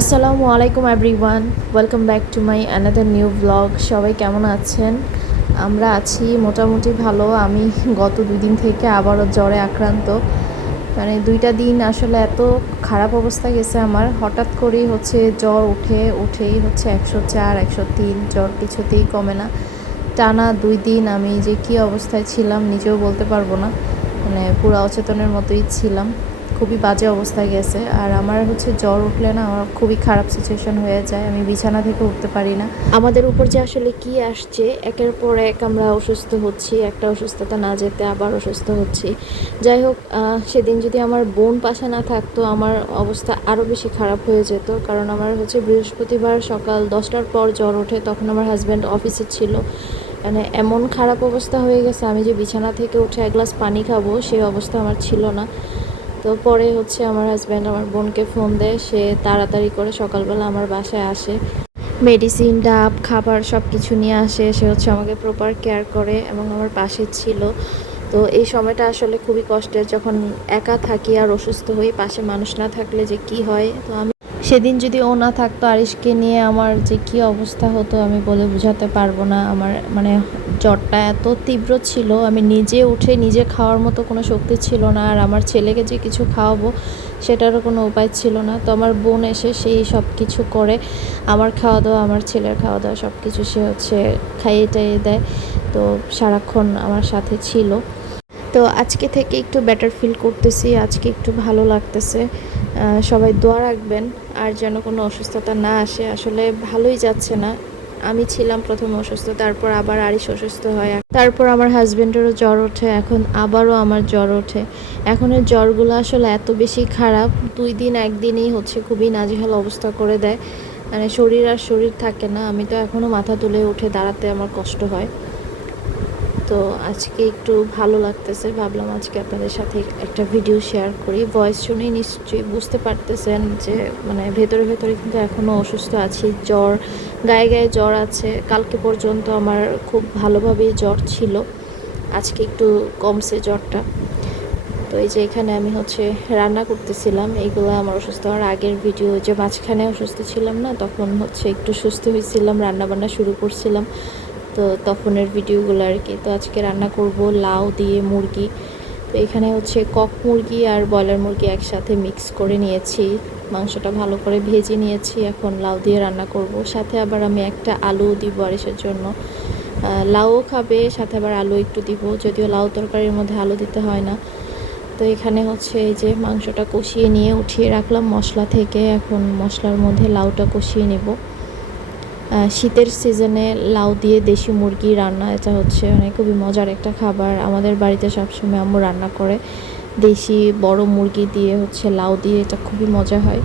আসসালামু আলাইকুম everyone welcome back to my another new blog সবাই কেমন আছেন? আমরা আছি মোটামুটি ভালো, আমি গত দুই দিন থেকে আবারও জ্বরে আক্রান্ত। মানে দুইটা দিন আসলে এত খারাপ অবস্থা গেছে আমার। হঠাৎ করেই হচ্ছে জ্বর উঠে, উঠেই হচ্ছে একশো চার, একশো তিন, জ্বর কিছুতেই কমে না। টানা দুই দিন আমি যে কী অবস্থায় ছিলাম নিজেও বলতে পারব না। মানে পুরো অচেতনের মতোই ছিলাম। খুবই বাজে অবস্থায় গেছে। আর আমার হচ্ছে জ্বর উঠলে না আমার খুবই খারাপ সিচুয়েশন হয়ে যায়। আমি বিছানা থেকে উঠতে পারি না। আমাদের উপর যে আসলে কি আসছে, একের পর এক আমরা অসুস্থ হচ্ছি, একটা অসুস্থতা না যেতে আবার অসুস্থ হচ্ছি। যাই হোক সেদিন যদি আমার বোন পাশে না থাকতো, আমার অবস্থা আরও বেশি খারাপ হয়ে যেত। কারণ আমার হচ্ছে বৃহস্পতিবার সকাল দশটার পর জ্বর ওঠে, তখন আমার হাজব্যান্ড অফিসে ছিল। মানে এমন খারাপ অবস্থা হয়ে গেছে, আমি যে বিছানা থেকে উঠে এক গ্লাস পানি খাব, সেই অবস্থা আমার ছিল না। তো পরে হচ্ছে আমার হাজব্যান্ড আমার বোনকে ফোন দেয়, সে তাড়াতাড়ি করে সকালবেলা আমার বাসায় আসে। মেডিসিন ডাব, খাবার সব কিছু নিয়ে আসে, সে হচ্ছে আমাকে প্রপার কেয়ার করে এবং আমার পাশে ছিল। তো এই সময়টা আসলে খুবই কষ্টের, যখন একা থাকি আর অসুস্থ হই, পাশে মানুষ না থাকলে যে কি হয়? তো আমি সেদিন যদি ও না থাকতো, আরিশকে নিয়ে আমার যে কি অবস্থা হতো আমি বলে বোঝাতে পারব না। আমার মানে জ্বরটা এত তীব্র ছিল, আমি নিজে উঠে নিজে খাওয়ার মতো কোনো শক্তি ছিল না। আর আমার ছেলেকে যে কিছু খাওয়াবো, সেটারও কোনো উপায় ছিল না। তো আমার বোন এসে সেই সব কিছু করে, আমার খাওয়া দাওয়া আমার ছেলের খাওয়া দাওয়া সব কিছু সে হচ্ছে খাইয়ে টাইয়ে দেয়। তো সারাক্ষণ আমার সাথে ছিল। তো আজকে থেকে একটু বেটার ফিল করতেছি, আজকে একটু ভালো লাগতেছে। সবাই দোয়া রাখবেন, আর যেন কোনো অসুস্থতা না আসে। আসলে ভালোই যাচ্ছে না। আমি ছিলাম প্রথমে অসুস্থ, তারপর আবার আরিস অসুস্থ হয়। তারপর আমার হাজবেন্ডেরও জ্বর ওঠে, এখন আবারও আমার জ্বর ওঠে। এখন এই জ্বরগুলো আসলে এত বেশি খারাপ, দুই দিন একদিনই হচ্ছে খুবই নাজেহাল অবস্থা করে দেয়। মানে শরীর আর শরীর থাকে না, আমি তো এখনও মাথা তুলে উঠে দাঁড়াতে আমার কষ্ট হয়। তো আজকে একটু ভালো লাগতেছে। ভাবলাম আজকে আপনাদের সাথে একটা ভিডিও শেয়ার করি। ভয়েস শুনেই নিশ্চয়ই বুঝতে পারতেছেন যে মানে ভেতরে ভেতরে কিন্তু এখনও অসুস্থ আছি। জ্বর, গায়ে গায়ে জ্বর আছে। কালকে পর্যন্ত আমার খুব ভালোভাবেই জ্বর ছিল। আজকে একটু কমছে জ্বরটা। তো এই যে এখানে আমি হচ্ছে রান্না করতেছিলাম। এইগুলো আমার অসুস্থ হওয়ার আগের ভিডিও যে মাঝখানে অসুস্থ ছিলাম না, তখন হচ্ছে একটু সুস্থ হয়েছিলাম রান্না বান্না শুরু করছিলাম। তো তখনের ভিডিওগুলো আর কি। তো আজকে রান্না করব লাউ দিয়ে মুরগি। তো এখানে হচ্ছে কক মুরগি আর ব্রয়লার মুরগি একসাথে মিক্স করে নিয়েছি। মাংসটা ভালো করে ভেজে নিয়েছি, এখন লাউ দিয়ে রান্না করব। সাথে আবার আমি একটা আলু দিব আরিসের জন্য। লাউও খাবে, সাথে আবার আলু একটু দিব, যদিও লাউ তরকারির মধ্যে আলু দিতে হয় না। তো এখানে হচ্ছে এই যে মাংসটা কষিয়ে নিয়ে উঠিয়ে রাখলাম মশলা থেকে। এখন মশলার মধ্যে লাউটা কষিয়ে নেব। শীতের সিজনে লাউ দিয়ে দেশি মুরগি রান্না, এটা হচ্ছে মানে খুবই মজার একটা খাবার। আমাদের বাড়িতে সবসময় আম্মু রান্না করে। দেশি বড় মুরগি দিয়ে হচ্ছে লাউ দিয়ে, এটা খুবই মজা হয়।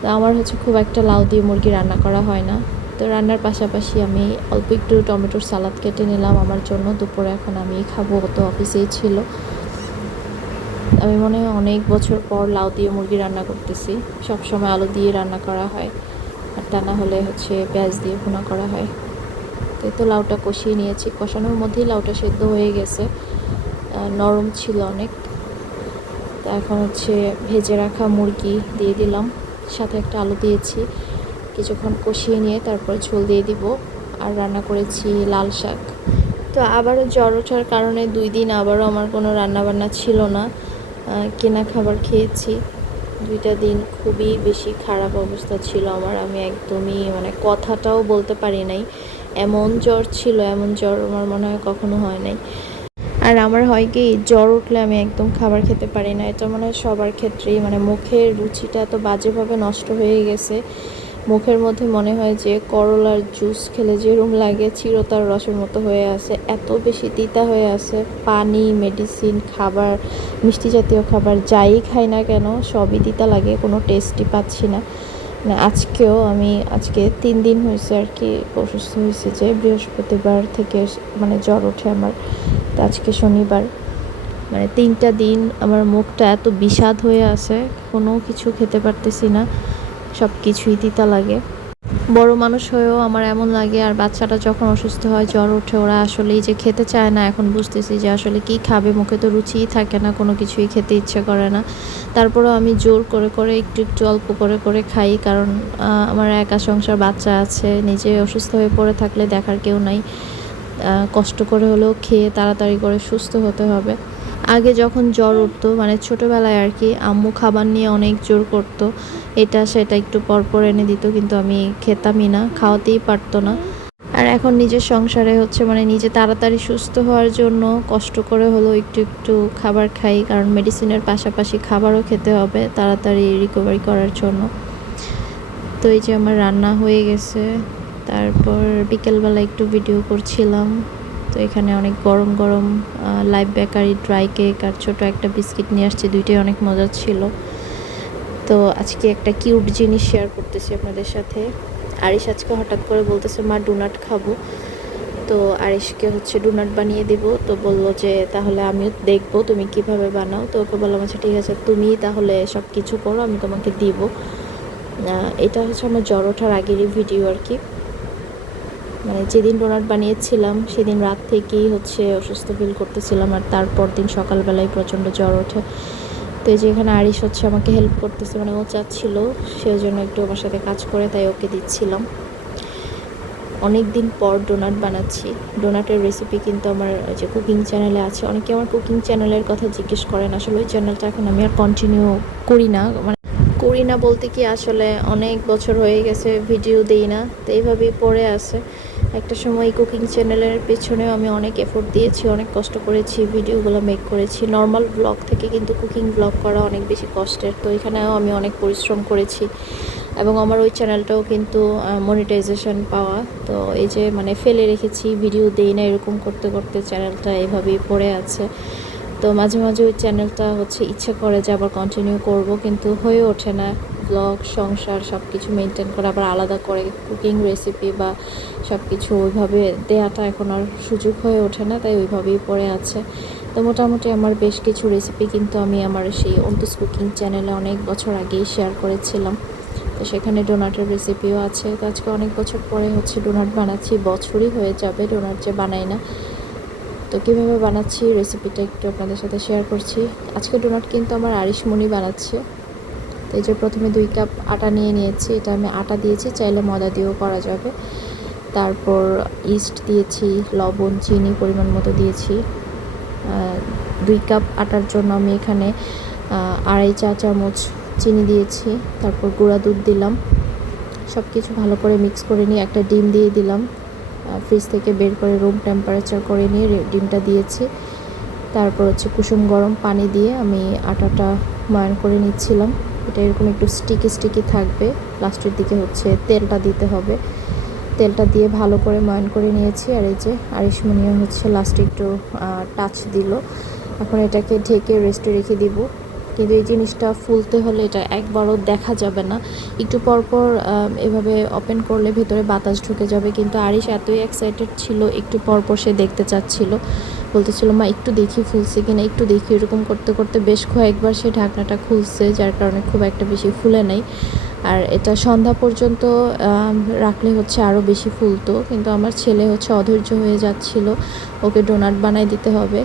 তো আমার হচ্ছে খুব একটা লাউ দিয়ে মুরগি রান্না করা হয় না। তো রান্নার পাশাপাশি আমি অল্প একটু টমেটোর সালাদ কেটে নিলাম আমার জন্য। দুপুরে এখন আমি খাব তো অফিসেই ছিল। আমি মনে হয় অনেক বছর পর লাউ দিয়ে মুরগি রান্না করতেছি। সব সময় আলু দিয়ে রান্না করা হয়। আর তা না হলে হচ্ছে পেঁয়াজ দিয়ে ভুনা করা হয়। তো তো লাউটা কষিয়ে নিয়েছি। কষানোর মধ্যেই লাউটা সেদ্ধ হয়ে গেছে। নরম ছিল অনেক। তো এখন হচ্ছে ভেজে রাখা মুরগি দিয়ে দিলাম। সাথে একটা আলু দিয়েছি। কিছুক্ষণ কষিয়ে নিয়ে তারপর ঝোল দিয়ে দিব। আর রান্না করেছি লাল শাক। তো আবারও জ্বর ওঠার কারণে দুই দিন আবারও আমার কোনো রান্নাবান্না ছিল না। কেনা খাবার খেয়েছি। দুইটা দিন খুবই বেশি খারাপ অবস্থা ছিল আমার। আমি একদমই মানে কথাটাও বলতে পারি নাই। এমন জ্বর ছিল, এমন জ্বর আমার মনে হয় কখনো হয় নাই। আর আমার হয় কি, জ্বর উঠলে আমি একদম খাবার খেতে পারি না। এটা মনে হয় সবার ক্ষেত্রেই। মানে মুখের রুচিটা এত বাজেভাবে নষ্ট হয়ে গেছে মুখের মধ্যে মনে হয় যে করলার জুস খেলে যেরকম লাগে চিরতার রসের মতো হয়ে আছে, এত বেশি তিতা হয়ে আছে। পানি মেডিসিন খাবার, মিষ্টি জাতীয় খাবার যাই খাই না কেন, সবই তিতা লাগে, কোনো টেস্টই পাচ্ছি না। মানে আজকেও আমি, আজকে তিন দিন হয়েছে আর কি, অসুস্থ হয়েছে যে বৃহস্পতিবার থেকে মানে জ্বর ওঠে আমার। তো আজকে শনিবার। মানে তিনটা দিন আমার মুখটা এত বিষাদ হয়ে আছে, কোনো কিছু খেতে পারতেছি না। সব কিছুই তিতা লাগে। বড় মানুষ হয়েও আমার এমন লাগে, আর বাচ্চাটা যখন অসুস্থ হয়, জ্বর ওঠে, ওরা আসলেই যে খেতে চায় না, এখন বুঝতেছি যে আসলে কি খাবে, মুখে তো রুচিই থাকে না, কোনো কিছুই খেতে ইচ্ছে করে না। তারপরেও আমি জোর করে করে, একটু একটু অল্প করে করে খাই, কারণ আমার একা সংসার, বাচ্চা আছে, নিজে অসুস্থ হয়ে পড়ে থাকলে দেখার কেউ নাই। কষ্ট করে হলেও খেয়ে, তাড়াতাড়ি করে সুস্থ হতে হবে। আগে যখন জ্বর উঠতো মানে ছোটোবেলায় আর কি, আম্মু খাবার নিয়ে অনেক জোর করতো। এটা, সেটা একটু পরপর এনে দিত, কিন্তু আমি খেতামই না, খাওয়াতেই পারতো না। আর এখন নিজের সংসারে হচ্ছে মানে নিজে তাড়াতাড়ি সুস্থ হওয়ার জন্য কষ্ট করে হলো একটু একটু খাবার খাই, কারণ মেডিসিনের পাশাপাশি খাবারও খেতে হবে, তাড়াতাড়ি রিকভারি করার জন্য। তো এই যে আমার রান্না হয়ে গেছে, তারপর বিকেলবেলা একটু ভিডিও করছিলাম। তো এখানে অনেক গরম গরম লাইভ বেকারি ড্রাই কেক আর ছোট একটা বিস্কিট নিয়ে আসছে, দুইটাই অনেক মজা ছিল। তো আজকে একটা কিউট জিনিস শেয়ার করতেছি আপনাদের সাথে। আরিশ আজকে হঠাৎ করে বলতেছে, মা ডোনাট খাব। তো আরিশকে হচ্ছে ডোনাট বানিয়ে দিব। তো বলল যে, তাহলে আমিও দেখব তুমি কীভাবে বানাও। তো ওকে বললাম আচ্ছা ঠিক আছে, তুমি তাহলে সব কিছু করো, আমি তোমাকে দিব। এটা হচ্ছে আমার জ্বর ওঠার আগেরই ভিডিও আর কি। মানে যেদিন ডোনাট বানিয়েছিলাম, সেদিন রাত থেকেই হচ্ছে অসুস্থ ফিল করতেছিলাম আর তারপর দিন সকালবেলায় প্রচণ্ড জ্বর ওঠে। তো এই যে এখানে আরিশ হচ্ছে আমাকে হেল্প করতেছে মানে ও চাচ্ছিল সেই জন্য একটু আমার সাথে কাজ করে তাই ওকে দিচ্ছিলাম। অনেক দিন পর ডোনাট বানাচ্ছি। ডোনাটের রেসিপি কিন্তু আমার যে কুকিং চ্যানেলে আছে। অনেকে আমার কুকিং চ্যানেলের কথা জিজ্ঞেস করেন, আসলে ওই চ্যানেলটা এখন আমি আর কন্টিনিউ করি না। মানে করি না বলতে কি আসলে অনেক বছর হয়ে গেছে ভিডিও দেই না। তো এইভাবেই পড়ে আছে। একটা সময় কুকিং চ্যানেলের পেছনেও আমি অনেক এফোর্ট দিয়েছি, অনেক কষ্ট করেছি ভিডিওগুলো মেক করেছি। নর্মাল ব্লগ থেকে কিন্তু কুকিং ব্লগ করা অনেক বেশি কষ্টের। তো এখানেও আমি অনেক পরিশ্রম করেছি এবং আমার ওই চ্যানেলটাও কিন্তু মনিটাইজেশন পাওয়া। তো এই যে মানে ফেলে রেখেছি ভিডিও দেই না এরকম করতে করতে চ্যানেলটা এভাবেই পড়ে আছে। তো মাঝে মাঝে ওই চ্যানেলটা হচ্ছে ইচ্ছে করে যে আবার কন্টিনিউ করব, কিন্তু হয়ে ওঠে না। ব্লগ সংসার সব কিছু মেনটেন করে, আবার আলাদা করে কুকিং রেসিপি বা সব কিছু ওইভাবে দেওয়াটা এখন আর সুযোগ হয়ে ওঠে না, তাই ওইভাবেই পড়ে আছে। তো মোটামুটি আমার বেশ কিছু রেসিপি কিন্তু আমি আমার সেই অন্তুস কুকিং চ্যানেলে অনেক বছর আগেই শেয়ার করেছিলাম। তো সেখানে ডোনাটের রেসিপিও আছে। তো আজকে অনেক বছর পরে হচ্ছে ডোনাট বানাচ্ছি, বছরই হয়ে যাবে ডোনাট যে বানাই না। তো কীভাবে বানাচ্ছি রেসিপিটা একটু আপনাদের সাথে শেয়ার করছি। আজকে ডোনাট কিন্তু আমার আরিশমণি বানাচ্ছে। তো এই যে প্রথমে দুই কাপ আটা নিয়ে নিয়েছি, এটা আমি আটা দিয়েছি, চাইলে ময়দা দিয়েও করা যাবে। তারপর ইস্ট দিয়েছি, লবণ, চিনি পরিমাণ মতো দিয়েছি। দুই কাপ আটার জন্য আমি এখানে আড়াই চা চামচ চিনি দিয়েছি, তারপর গুঁড়া দুধ দিলাম। সব কিছু ভালো করে মিক্স করে নিয়ে একটা ডিম দিয়ে দিলাম। ফ্রিজ থেকে বের করে রুম টেম্পারেচার করে নিয়ে ডিমটা দিয়েছি। তারপর হচ্ছে কুসুম গরম পানি দিয়ে আমি আটাটা ময়ান করে নিচ্ছিলাম। এটা এরকম একটু স্টিকি স্টিকি থাকবে। লাস্টের দিকে হচ্ছে তেলটা দিতে হবে। তেলটা দিয়ে ভালো করে ময়ান করে নিয়েছি। আর এই যে আরিশমনিয়া হচ্ছে লাস্টে একটু টাচ দিল। এখন এটাকে ঢেকে রেস্টে রেখে দিব। কিন্তু এই জিনিসটা ফুলতে হলে এটা একবারও দেখা যাবে না। একটু পর পর এভাবে ওপেন করলে ভেতরে বাতাস ঢুকে যাবে। কিন্তু আরিশ এতই এক্সাইটেড ছিল, একটু পর পর সে দেখতে চাচ্ছিল। বলতেছিল, মা, একটু দেখি ফুলছে কিনা, একটু দেখি। এরকম করতে করতে বেশ কয়েকবার সে ঢাকনাটা খুলছে, যার কারণে খুব একটা বেশি ফুলে নাই। আর এটা সন্ধ্যা পর্যন্ত রাখলে হচ্ছে আরও বেশি ফুলতো। কিন্তু আমার ছেলে হচ্ছে অধৈর্য হয়ে যাচ্ছিল। ওকে ডোনাট বানাই দিতে হবে।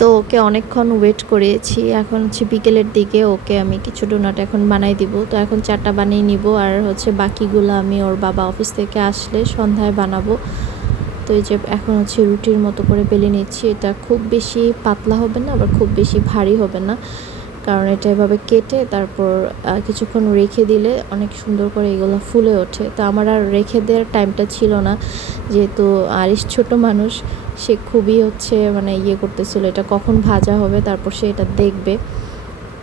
তো ওকে অনেকক্ষণ ওয়েট করেছি। এখন হচ্ছে বিকেলের দিকে ওকে আমি কিছু ডোনাট এখন বানাই দিব। তো এখন চারটা বানিয়ে নিব আর হচ্ছে বাকিগুলো আমি ওর বাবা অফিস থেকে আসলে সন্ধ্যায় বানাবো। তো এই যে এখন হচ্ছে রুটির মতো করে বেলে নিচ্ছি। এটা খুব বেশি পাতলা হবে না, আবার খুব বেশি ভারী হবে না। কারণ এটা এভাবে কেটে তারপর কিছুক্ষণ রেখে দিলে অনেক সুন্দর করে এগুলো ফুলে ওঠে। তো আমার আর রেখে দেওয়ার টাইমটা ছিল না। যেহেতু আরিস ছোট মানুষ, সে খুবই হচ্ছে মানে ইয়ে করতেছিল, এটা কখন ভাজা হবে তারপর সে এটা দেখবে।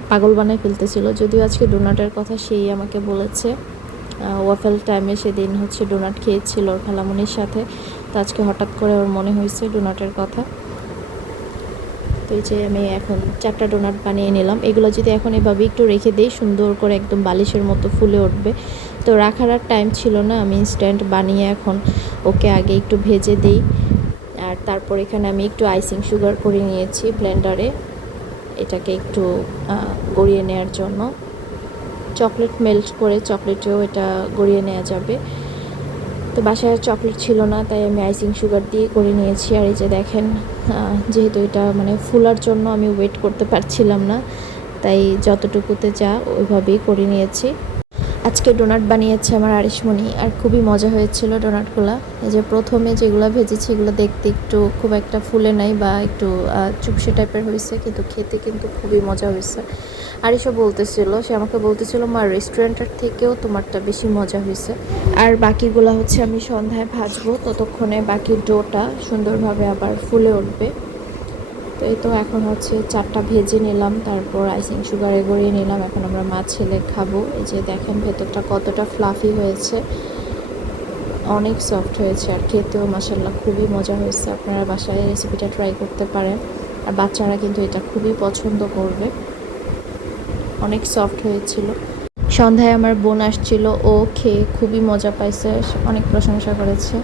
পাগল বানায় ফেলতেছিল। যদিও আজকে ডোনাটের কথা সেই আমাকে বলেছে। ওয়াফেল টাইমে সেদিন হচ্ছে ডোনাট খেয়েছিল ওর খালামনির সাথে। তো আজকে হঠাৎ করে ওর মনে হয়েছে ডোনাটের কথা। তো এই যে আমি এখন চারটা ডোনাট বানিয়ে নিলাম। এগুলো যদি এখন এভাবে একটু রেখে দিই, সুন্দর করে একদম বালিশের মতো ফুলে উঠবে। তো রাখার আর টাইম ছিল না, আমি ইনস্ট্যান্ট বানিয়ে এখন ওকে আগে একটু ভেজে দিই। আর তারপর এখানে আমি একটু আইসিং সুগার করে নিয়েছি ব্লেন্ডারে এটাকে একটু গড়িয়ে নেওয়ার জন্য। চকলেট মেল্ট করে চকলেটেও এটা গড়িয়ে নেওয়া যাবে। তো বাসায় চকলেট ছিল না, তাই আমি আইসিং সুগার দিয়ে করে নিয়েছি। আর এই যে দেখেন যেহেতু এটা মানে ফুলার জন্য আমি ওয়েট করতে পারছিলাম না, তাই যতটুকুতে যা ওইভাবেই করে নিয়েছি। আজকে ডোনাট বানিয়েছে আমার আরিশমণি, আর খুবই মজা হয়েছিল ডোনাটগুলো এই যে প্রথমে যেগুলো ভেজেছি, এগুলো দেখতে একটু খুব একটা ফুলে নাই বা একটু চুপসে টাইপের হয়েছে, কিন্তু খেতে কিন্তু খুবই মজা হয়েছে। আরিশও বলতেছিল, সে আমাকে বলতেছিল, মা রেস্টুরেন্টের থেকেও তোমারটা বেশি মজা হয়েছে। আর বাকিগুলো হচ্ছে আমি সন্ধ্যায় ভাজবো, ততক্ষণে বাকি ডোটা সুন্দরভাবে আবার ফুলে উঠবে। তো এই তো এখন হচ্ছে চারটা ভেজে নিলাম, তারপর আইসিং সুগারে গড়িয়ে নিলাম। এখন আমরা মা ছেলে খাব। এই যে দেখেন ভেতরটা কতটা ফ্লাফি হয়েছে। অনেক সফট হয়েছে আর খেতেও মাসাল্লাহ খুবই মজা হয়েছে। আপনারা বাসায় রেসিপিটা ট্রাই করতে পারেন। আর বাচ্চারা কিন্তু এটা খুবই পছন্দ করবে। অনেক সফট হয়েছিল। সন্ধ্যায় আমার বোন আসছিল, ও খেয়ে খুবই মজা পাইছে, অনেক প্রশংসা করেছে।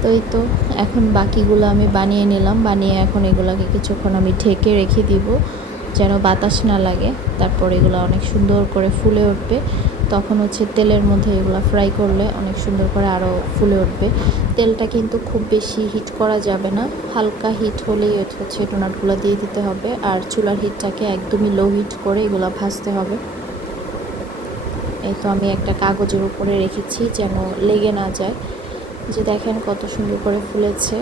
তো এই তো, এখন বাকিগুলো আমি বানিয়ে নিলাম, বানিয়ে এখন এগুলোকে কিছুক্ষণ আমি ঢেকে রেখে দিব, যেন বাতাস না লাগে। তারপর এগুলো অনেক সুন্দর করে ফুলে উঠবে। তখন হচ্ছে তেলের মধ্যে এগুলো ফ্রাই করলে অনেক সুন্দর করে আরও ফুলে উঠবে। তেলটা কিন্তু খুব বেশি হিট করা যাবে না। হালকা হিট হলেই হচ্ছে ডোনাটগুলো দিয়ে দিতে হবে। আর চুলার হিটটাকে একদমই লো হিট করে এগুলো ভাজতে হবে। এই তো আমি একটা কাগজের উপরে রেখেছি যেন লেগে না যায়। যে দেখেন কত সুন্দর করে ফুলেছে।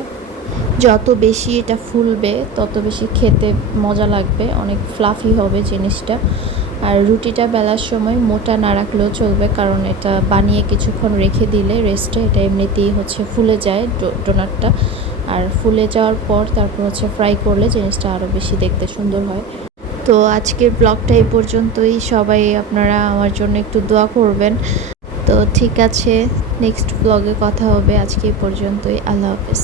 যত বেশি এটা ফুলবে, তত বেশি খেতে মজা লাগবে, অনেক ফ্লাফি হবে জিনিসটা। আর রুটিটা বেলার সময় মোটা না রাখলেও চলবে, কারণ এটা বানিয়ে কিছুক্ষণ রেখে দিলে রেস্টে এটা এমনিতেই হচ্ছে ফুলে যায় ডোনাটটা। আর ফুলে যাওয়ার পর তারপর হচ্ছে ফ্রাই করলে জিনিসটা আরও বেশি দেখতে সুন্দর হয়। তো আজকের ব্লগটা এই পর্যন্তই। সবাই আপনারা আমার জন্য একটু দোয়া করবেন। তো ঠিক আছে নেক্সট ব্লগে কথা হবে। আজকে এই পর্যন্তই। আল্লাহ হাফেজ।